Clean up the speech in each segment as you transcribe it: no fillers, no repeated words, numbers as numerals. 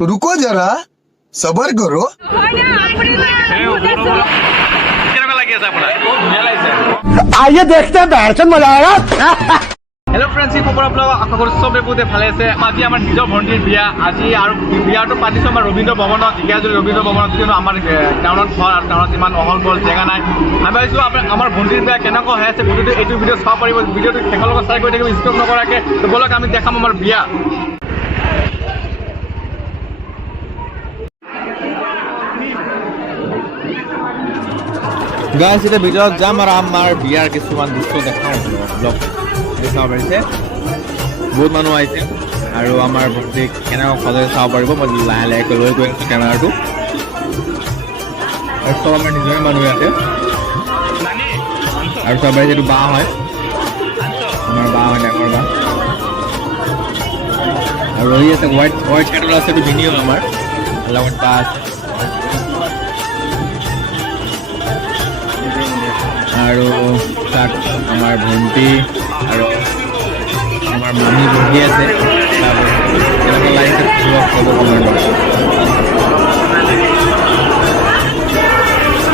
रुको जरा सबर करो आइए देखते हैं बैठन मजा आएगा हेलो फ्रेंड्स কি খবৰ আপোনালোক আশা কৰোঁ চবে বহুতে ভালে আছে আজি আমাৰ নিজৰ ভণ্টিৰ বিয়া আজি আৰু বিয়াটো পাতিছোঁ আমাৰ ৰবীন্দ্ৰ ভৱনত ঢেকিয়াজুলি ৰবীন্দ্ৰ ভৱনত যিহেতু আমাৰ টাউনত ঘৰ আৰু টাউনত ইমান অহল বহল জেগা নাই আমি ভাবিছোঁ আমাৰ ভণ্টিৰ বিয়া কেনেকুৱা হৈ আছে গোটেইটো এইটো ভিডিঅ' চাব পাৰিব ভিডিঅ'টো শেষৰ লগত চাই কৰি থাকিব স্কিপ নকৰাকৈ তো ব'লক আমি দেখাম আমাৰ বিয়া গাইজ এতিয়া ভিডিঅ'ত যাম আৰু আমাৰ বিয়াৰ কিছুমান দৃশ্য দেখাওঁ ব্লগ চাব পাৰিছে বহুত মানুহ আহিছে আৰু আমাৰ ভণ্টিক কেনেকৈ সজাই চাব পাৰিব মই লাহে লাহেকৈ লৈ গৈ আছোঁ কেমেৰাটো আৰু চব আমাৰ নিজৰে মানুহ আছে আৰু চব পাৰিছে এইটো বা হয় আমাৰ বা হয় ডাঙৰ বা আৰু ৰহি আছে হোৱাইট কালাৰ আছে এইটো ভিনিও আমাৰ লগত বা আছে আৰু তাত আমাৰ ভণ্টি আৰু আমাৰ মামী বহি আছে কেনেকৈ লাগিছে ক'ব কমেণ্ট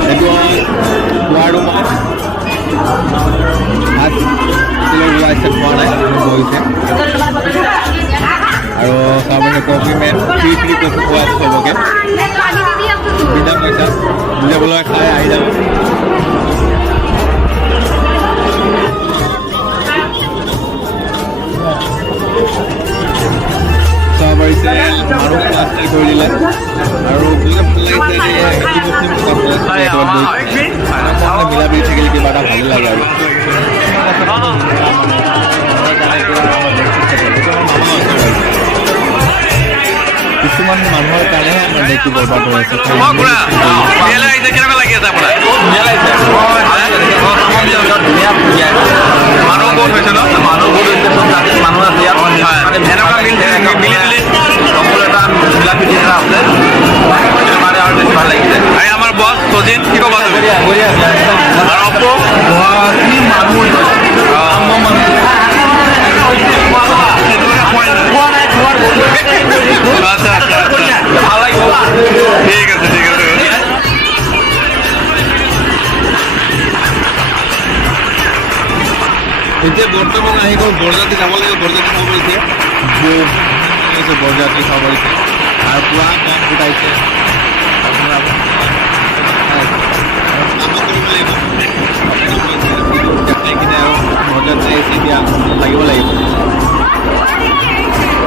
এইটো খোৱা ৰুম ভাত ওলাইছে খোৱা নাই বহিছে আৰু চাবলৈ কফি মেন ফ্ৰী কফি খোৱা আছে চবকে বিনা পইচা বুজাবলৈ খাই আহি যাব পাৰিছে মানুহ প্লাষ্টাৰ কৰি দিলে আৰু মিলা প্ৰীতি থাকিলে কিবা এটা ভালেই লাগে আৰু কিছুমান মানুহৰ কাৰণেহে আমাৰ দেশটো বৰবাদ হৈ আছে মানুহ বহুত হৈছে ন মানুহ বহুত হৈছে চব জাতিৰ মানুহ আছে ইয়াত এনেকুৱা মিলি জুলি সকলো এটা মিলা প্ৰীতি এটা আছে মানে আৰু বেছি ভাল লাগিছে এই আমাৰ বছ সজিন কি ক'বা তুমি আৰু অপো কি মানুহ আচ্ছা আচ্ছা ভাল লাগিব ঠিক আছে ঠিক আছে এতিয়া বৰ্তমান আহি গ'ল বৰযাত্ৰী যাব লাগিব বৰযাত্ৰী চাব পাৰিছে বৰযাত্ৰী চাব পাৰিছে আৰু পুৰা কাম গোটাইছে দেখাই কিনে আৰু বৰযাত্ৰী আহিছে এতিয়া লাগিব লাগিব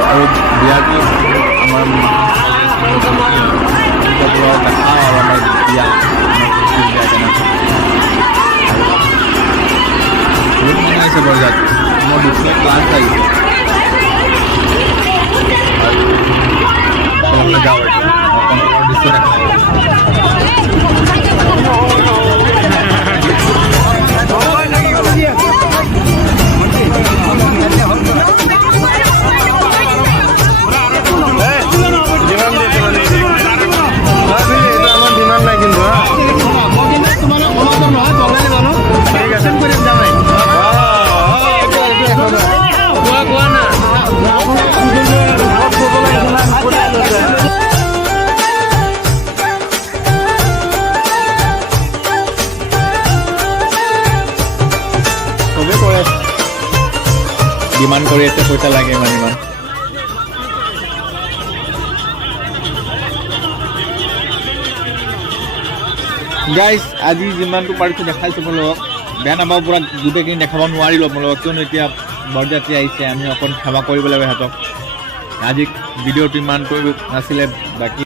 আৰু বিয়াটো আমাৰ দেখাওঁ আৰু আমাৰ বিয়া বহুত মানুহ আছে বৰযাত্ৰী মোৰ দুটা ক্লাছ আহিছে যাওঁ দৃশ্য দেখা ডিমাণ্ড কৰি আছে পইচা লাগে ইমান ইমান গাইজ আজি যিমানটো পাৰিছোঁ দেখাইছোঁ আপোনালোকক বেয়া নাপাওঁ পূৰা গোটেইখিনি দেখাব নোৱাৰিলোঁ আপোনালোকক কিয়নো এতিয়া বৰযাত্ৰী আহিছে আমি অকণ ক্ষমা কৰিব লাগিব সিহঁতক আজি ভিডিঅ'টো ইমানটো নাছিলে বাকী